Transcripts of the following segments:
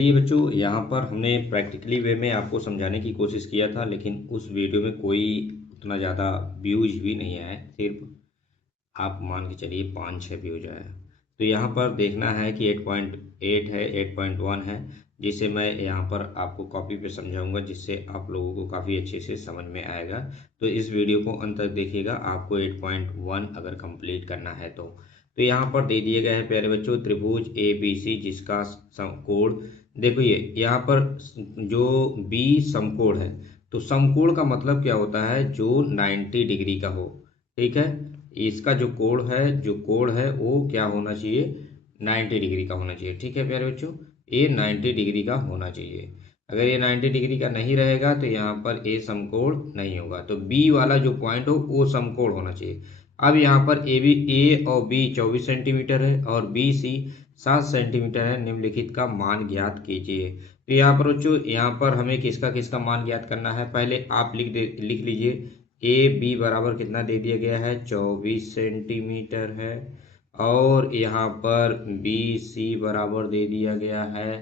ये बच्चों यहाँ पर हमने प्रैक्टिकली वे में आपको समझाने की कोशिश किया था, लेकिन उस वीडियो में कोई उतना ज़्यादा व्यूज भी नहीं आए। सिर्फ आप मान के चलिए 5-6 व्यूज आए। तो यहाँ पर देखना है कि 8.8 है, 8.1 है, जिसे मैं यहाँ पर आपको कॉपी पे समझाऊंगा, जिससे आप लोगों को काफ़ी अच्छे से समझ में आएगा। तो इस वीडियो को अंत तक देखिएगा, आपको 8.1 अगर कंप्लीट करना है तो यहाँ पर दे दिए गए हैं प्यारे बच्चों त्रिभुज ए बी सी, जिसका कोण देखो। ये यहाँ पर जो बी समकोण है, तो समकोण का मतलब क्या होता है, जो 90 डिग्री का हो। ठीक है, इसका जो कोण है वो क्या होना चाहिए, 90 डिग्री का होना चाहिए। ठीक है प्यारे बच्चों, ये 90 डिग्री का होना चाहिए। अगर ये 90 डिग्री का नहीं रहेगा तो यहाँ पर ए समकोण नहीं होगा। तो बी वाला जो पॉइंट हो वो समकोण होना चाहिए। अब यहाँ पर ए और बी 24 सेंटीमीटर है और बी सी 7 सेंटीमीटर है। निम्नलिखित का मान ज्ञात कीजिए। तो यहाँ पर बच्चों, यहाँ पर हमें किसका किसका मान ज्ञात करना है, पहले आप लिख लीजिए। ए बी बराबर कितना दे दिया गया है, 24 सेंटीमीटर है। और यहाँ पर बी सी बराबर दे दिया गया है,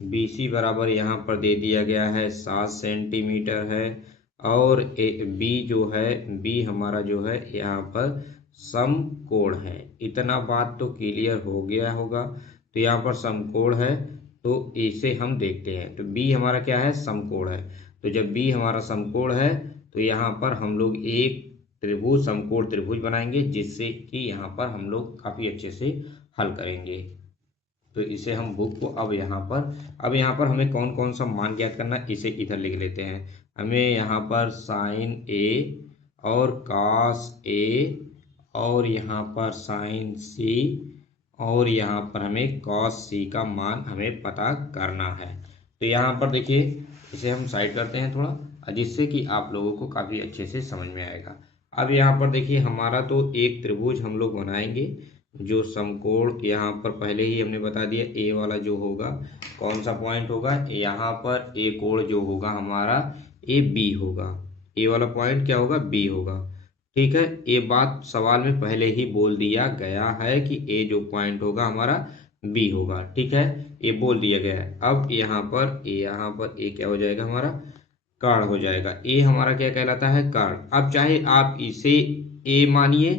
बी सी बराबर यहाँ पर दे दिया गया है 7 सेंटीमीटर है। और बी जो है, बी हमारा जो है यहाँ पर समकोण है। इतना बात तो क्लियर हो गया होगा। तो यहाँ पर समकोण है, तो इसे हम देखते हैं। तो बी हमारा क्या है, समकोण है। तो जब बी हमारा समकोण है तो यहाँ पर हम लोग एक त्रिभुज, समकोण त्रिभुज बनाएंगे, जिससे कि यहाँ पर हम लोग काफ़ी अच्छे से हल करेंगे। तो इसे हम बुक को अब यहाँ पर हमें कौन कौन सा मान ज्ञात करना है, इसे इधर लिख लेते हैं। हमें यहाँ पर साइन ए और कॉस ए और यहाँ पर साइन सी और यहाँ पर हमें कॉस सी का मान हमें पता करना है। तो यहाँ पर देखिए, इसे हम साइड करते हैं थोड़ा, जिससे कि आप लोगों को काफ़ी अच्छे से समझ में आएगा। अब यहाँ पर देखिए, हमारा तो एक त्रिभुज हम लोग बनाएंगे जो समकोण, यहाँ पर पहले ही हमने बता दिया ए वाला जो होगा कौन सा पॉइंट होगा, यहाँ पर ए कोण जो होगा हमारा ए बी होगा। ए वाला पॉइंट क्या होगा, बी होगा। ठीक है, ये बात सवाल में पहले ही बोल दिया गया है कि ए जो पॉइंट होगा हमारा बी होगा। ठीक है, ये बोल दिया गया है। अब यहाँ पर ए क्या हो जाएगा, हमारा कर्ण हो जाएगा। ए हमारा क्या कहलाता है, कर्ण। अब चाहे आप इसे ए मानिए,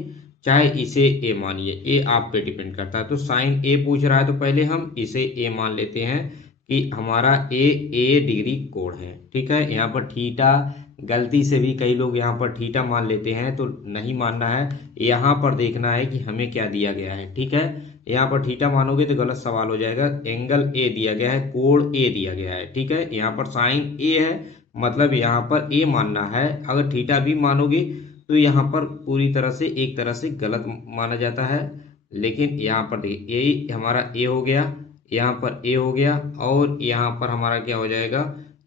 चाहे इसे ए मानिए, ए आप पे डिपेंड करता है। तो साइन ए पूछ रहा है तो पहले हम इसे ए मान लेते हैं कि हमारा ए डिग्री कोण है। ठीक है, यहाँ पर थीटा, गलती से भी कई लोग यहाँ पर थीटा मान लेते हैं, तो नहीं मानना है। यहाँ पर देखना है कि हमें क्या दिया गया है। ठीक है, यहाँ पर थीटा मानोगे तो गलत सवाल हो जाएगा। एंगल ए दिया गया है, कोण ए दिया गया है। ठीक है, यहाँ पर साइन ए है, मतलब यहाँ पर ए मानना है। अगर थीटा भी मानोगे तो यहाँ पर पूरी तरह से एक तरह से गलत माना जाता है। लेकिन यहाँ पर देखिए, ए हमारा ए हो गया, यहाँ पर ए हो गया, और यहाँ पर हमारा क्या हो जाएगा,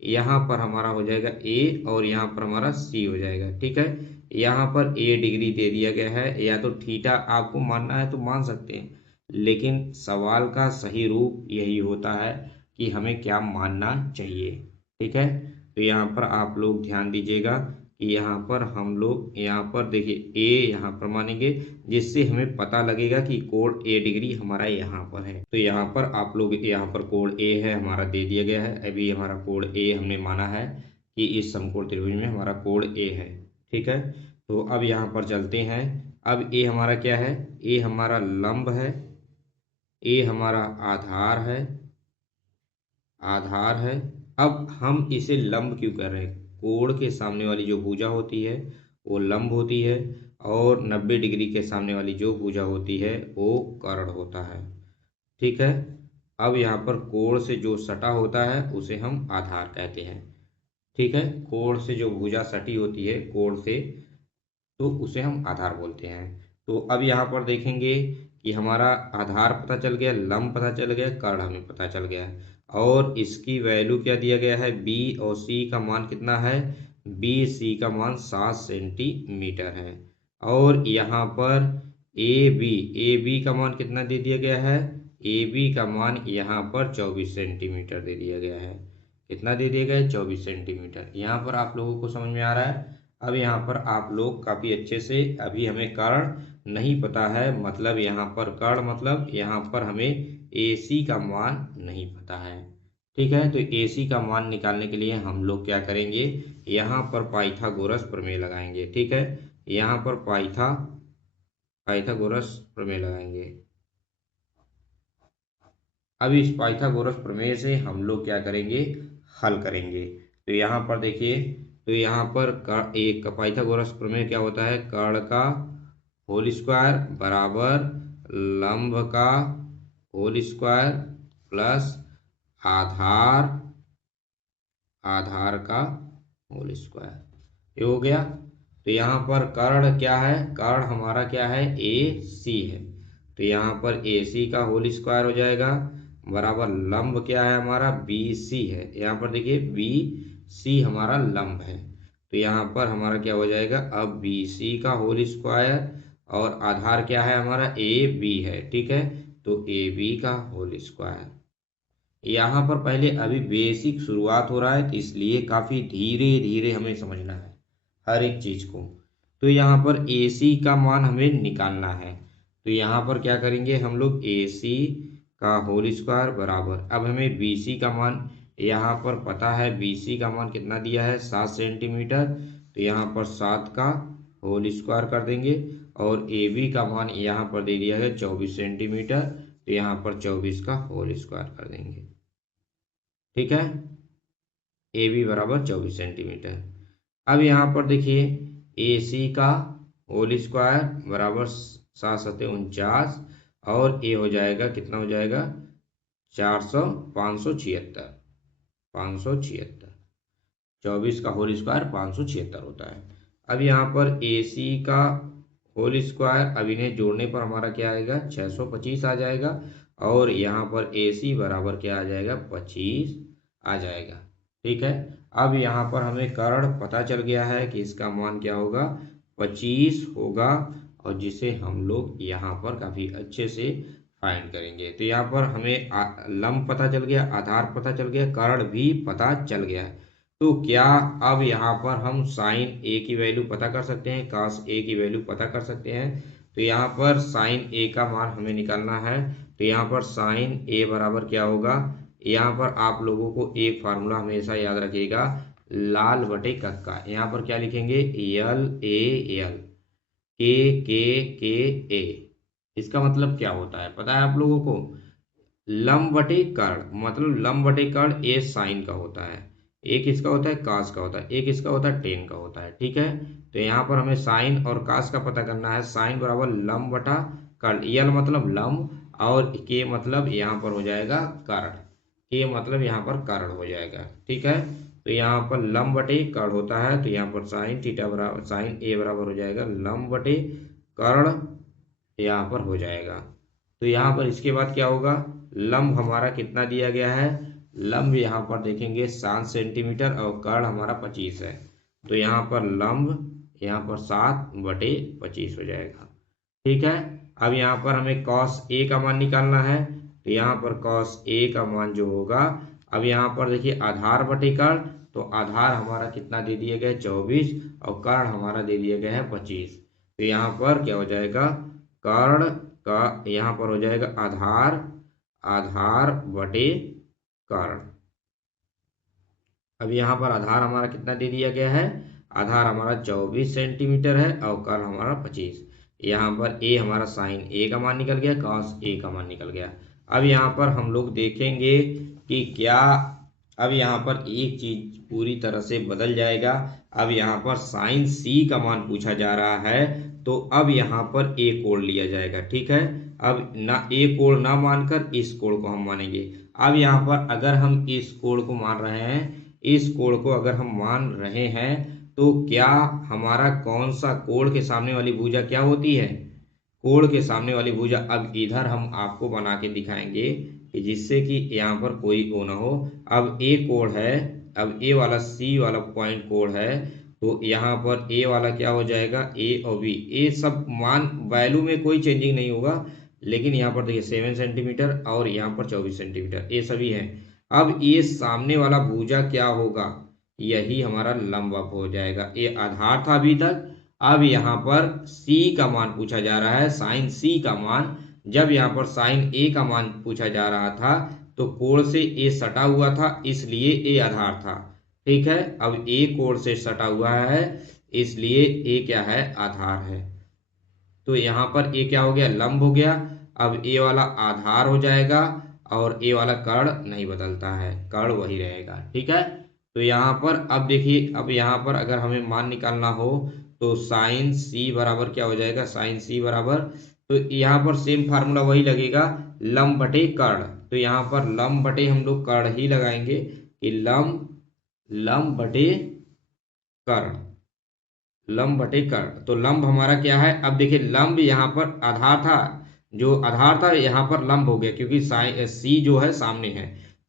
यहाँ पर हमारा हो जाएगा ए, और यहाँ पर हमारा सी हो जाएगा। ठीक है, यहाँ पर ए डिग्री दे दिया गया है। या तो थीटा आपको मानना है तो मान सकते हैं, लेकिन सवाल का सही रूप यही होता है कि हमें क्या मानना चाहिए। ठीक है, तो यहाँ पर आप लोग ध्यान दीजिएगा कि यहाँ पर हम लोग, यहाँ पर देखिए ए यहाँ पर मानेंगे, जिससे हमें पता लगेगा कि कोण ए डिग्री हमारा यहाँ पर है। तो यहाँ पर आप लोग, यहाँ पर कोण ए है हमारा दे दिया गया है। अभी हमारा कोण ए हमने माना है कि इस समकोण त्रिभुज में हमारा कोण ए है। ठीक है, तो अब यहाँ पर चलते हैं। अब ए हमारा क्या है, ए हमारा लंब है, ए हमारा आधार है। अब हम इसे लंब क्यों कर रहे हैं, कोण के सामने वाली जो भुजा होती है वो लंब होती है, और 90 डिग्री के सामने वाली जो भुजा होती है वो कर्ण होता है। ठीक है, अब यहाँ पर कोण से जो सटा होता है उसे हम आधार कहते हैं। ठीक है, कोण से जो भुजा सटी होती है कोण से, तो उसे हम आधार बोलते हैं। तो अब यहाँ पर देखेंगे कि हमारा आधार पता चल गया, लंब पता चल गया, कर्ण हमें पता चल गया है। और इसकी वैल्यू क्या दिया गया है, बी और सी का मान कितना है, बी सी का मान 7 सेंटीमीटर है। और यहाँ पर ए बी का मान कितना दे दिया गया है, ए बी का मान यहाँ पर 24 सेंटीमीटर दे दिया गया है। कितना दे दिया गया है, 24 सेंटीमीटर। यहाँ पर आप लोगों को समझ में आ रहा है। अब यहाँ पर आप लोग काफ़ी अच्छे से, अभी हमें कारण नहीं पता है, मतलब यहाँ पर कारण मतलब यहाँ पर हमें AC का मान नहीं पता है। ठीक है। तो AC का मान निकालने के लिए हम लोग क्या करेंगे, यहाँ पर पाइथागोरस प्रमेय लगाएंगे। ठीक है, यहाँ पर पाइथागोरस प्रमेय लगाएंगे। अब इस पाइथागोरस प्रमेय से हम लोग क्या करेंगे, हल करेंगे। तो यहाँ पर देखिए, तो यहाँ पर एक पाइथागोरस प्रमेय क्या होता है, कर्ण का होल स्क्वायर बराबर लंब का होल स्क्वायर प्लस आधार का होल स्क्वायर, ये हो गया। तो यहाँ पर कर्ण क्या है, कर्ण हमारा क्या है, AC है। तो यहाँ पर AC का होल स्क्वायर हो जाएगा बराबर लंब क्या है हमारा, BC है। यहाँ पर देखिए BC हमारा लंब है। तो यहाँ पर हमारा क्या हो जाएगा, अब BC का होल स्क्वायर और आधार क्या है हमारा, AB है। ठीक है, तो AB का होल स्क्वायर। यहाँ पर पहले अभी बेसिक शुरुआत हो रहा है, तो इसलिए काफ़ी धीरे धीरे हमें समझना है हर एक चीज़ को। तो यहाँ पर AC का मान हमें निकालना है। तो यहाँ पर क्या करेंगे हम लोग, AC का होल स्क्वायर बराबर, अब हमें BC का मान यहाँ पर पता है, BC का मान कितना दिया है, 7 सेंटीमीटर। तो यहाँ पर 7 का होल स्क्वायर कर देंगे और AB का मान यहाँ पर दे दिया है 24 सेंटीमीटर। तो यहाँ पर 24 का होल स्क्वायर कर देंगे। ठीक है, AB बराबर 24 सेंटीमीटर। अब यहाँ पर देखिए AC का होल स्क्वायर बराबर 7 सत्ते 49 और A हो जाएगा, कितना हो जाएगा, 576। 24 का होल स्क्वायर 576 होता है। अब यहाँ पर AC का होल स्क्वायर, अब इन्हें जोड़ने पर हमारा क्या आएगा, 625 आ जाएगा और यहाँ पर AC बराबर क्या आ जाएगा, 25 आ जाएगा। ठीक है, अब यहाँ पर हमें कर्ण पता चल गया है कि इसका मान क्या होगा, 25 होगा, और जिसे हम लोग यहाँ पर काफ़ी अच्छे से फाइंड करेंगे। तो यहाँ पर हमें लंब पता चल गया, आधार पता चल गया, कर्ण भी पता चल गया। तो क्या अब यहाँ पर हम साइन A की वैल्यू पता कर सकते हैं, cos A की वैल्यू पता कर सकते हैं। तो यहाँ पर साइन A का मान हमें निकालना है। तो यहाँ पर साइन A बराबर क्या होगा, यहाँ पर आप लोगों को एक फार्मूला हमेशा याद रखिएगा, लाल बटे कक्का। यहाँ पर क्या लिखेंगे, LAL, K इसका मतलब क्या होता है पता है आप लोगों को, लंब बटे कर्ण, मतलब लंब बटे कर्ण A साइन का होता है, एक इसका होता है कास का होता है, एक इसका होता है टेन का होता है। ठीक है, तो यहाँ पर हमें साइन और कास का पता करना है। साइन बराबर लंब बटा कर्ण, यल मतलब लंब और के मतलब यहाँ पर हो जाएगा कर्ण, के मतलब यहाँ पर कर्ण हो जाएगा। ठीक है, तो यहाँ पर लंब बटे कर्ण होता है, तो यहाँ पर साइन थीटा बराबर साइन A बराबर हो जाएगा लंब बटे कर्ण, यहाँ पर हो जाएगा। तो यहाँ पर इसके बाद क्या होगा, लंब हमारा कितना दिया गया है, लंब यहाँ पर देखेंगे 7 सेंटीमीटर और कर्ण हमारा 25 है। तो यहाँ पर लंब यहाँ पर 7/25 हो जाएगा। ठीक है, अब यहाँ पर हमें cos A का मान निकालना है। तो यहाँ पर cos A का मान जो होगा, अब यहाँ पर देखिए आधार बटे कर्ण, तो आधार हमारा कितना दे दिया गया है, 24 और कर्ण हमारा दे दिया गया है 25। तो यहाँ पर क्या हो जाएगा, कर्ण का यहाँ पर हो जाएगा आधार बटे कर्ण। अब यहाँ पर आधार हमारा कितना दे दिया गया है, आधार हमारा 24 सेंटीमीटर है और कर्ण हमारा 25। यहाँ पर A हमारा साइन A का मान निकल गया, cos A का मान निकल गया। अब यहाँ पर हम लोग देखेंगे कि क्या, अब यहाँ पर एक चीज पूरी तरह से बदल जाएगा। अब यहाँ पर साइन C का मान पूछा जा रहा है, तो अब यहाँ पर A कोण लिया जाएगा। ठीक है, अब ना A कोण ना मानकर इस कोण को हम मानेंगे। अब यहाँ पर अगर हम इस कोण को मान रहे हैं, इस कोण को अगर हम मान रहे हैं, तो क्या हमारा कौन सा कोण के सामने वाली भुजा क्या होती है, कोण के सामने वाली भुजा। अब इधर हम आपको बना के दिखाएंगे कि जिससे कि यहाँ पर कोई ओ ना हो। अब A कोण है, अब A वाला C वाला पॉइंट कोण है, तो यहाँ पर A वाला क्या हो जाएगा, A और B, A सब मान वैल्यू में कोई चेंजिंग नहीं होगा, लेकिन यहाँ पर देखिए 7 सेंटीमीटर और यहाँ पर 24 सेंटीमीटर ये सभी है। अब ये सामने वाला भुजा क्या होगा, यही हमारा लंब अब हो जाएगा। ये आधार था अभी तक, अब यहाँ पर C का मान पूछा जा रहा है, साइन C का मान। जब यहाँ पर साइन A का मान पूछा जा रहा था, तो कोण से ए सटा हुआ था इसलिए ए आधार था। ठीक है, अब ए कोण से सटा हुआ है इसलिए ए क्या है, आधार है। तो यहाँ पर ए क्या हो गया, लंब हो गया। अब ए वाला आधार हो जाएगा और ए वाला कर्ण नहीं बदलता है, कर्ण वही रहेगा। ठीक है, तो यहाँ पर अब देखिए, अब यहाँ पर अगर हमें मान निकालना हो तो साइन सी बराबर क्या हो जाएगा, साइन सी बराबर, तो यहाँ पर सेम फार्मूला वही लगेगा, लंब बटे कर्ण। तो यहाँ पर लंब बटे हम लोग कर्ण ही लगाएंगे कि लंब बटे कर्ण, लंब बटे कर्ण। तो लंब हमारा क्या है, अब देखिए लंब यहाँ पर आधार था, जो आधार था यहाँ पर लंब हो गया क्योंकि सी जो है सामने है,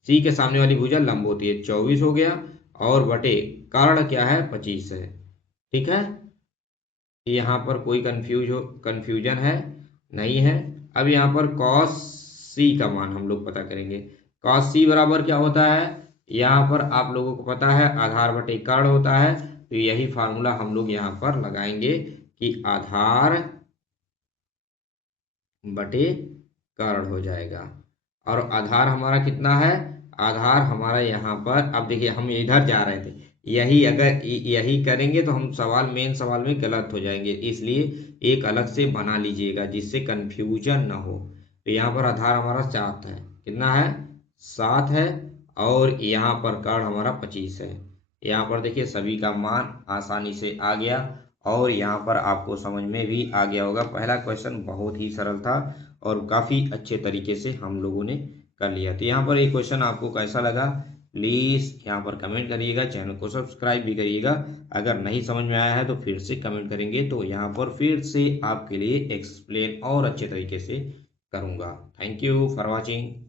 सी के सामने वाली भुजा लंब होती है, 24 हो गया और बटे कर्ण क्या है, 25 है। ठीक है, यहाँ पर कोई कंफ्यूजन है नहीं है। अब यहाँ पर cos c का मान हम लोग पता करेंगे। cos c बराबर क्या होता है, यहाँ पर आप लोगों को पता है आधार बटे कर्ण होता है, तो यही फार्मूला हम लोग यहाँ पर लगाएंगे कि आधार बटे कर्ण हो जाएगा। और आधार हमारा कितना है, आधार हमारा यहाँ पर, अब देखिए हम इधर जा रहे थे, यही अगर यही करेंगे तो हम मेन सवाल में गलत हो जाएंगे, इसलिए एक अलग से बना लीजिएगा जिससे कंफ्यूजन ना हो। तो यहाँ पर आधार हमारा 7 है, कितना है, 7 है, और यहाँ पर कर्ण हमारा 25 है। यहाँ पर देखिए सभी का मान आसानी से आ गया और यहाँ पर आपको समझ में भी आ गया होगा। पहला क्वेश्चन बहुत ही सरल था और काफ़ी अच्छे तरीके से हम लोगों ने कर लिया। तो यहाँ पर ये क्वेश्चन आपको कैसा लगा प्लीज़ यहाँ पर कमेंट करिएगा, चैनल को सब्सक्राइब भी करिएगा। अगर नहीं समझ में आया है तो फिर से कमेंट करेंगे तो यहाँ पर फिर से आपके लिए एक्सप्लेन और अच्छे तरीके से करूँगा। Thank you for watching.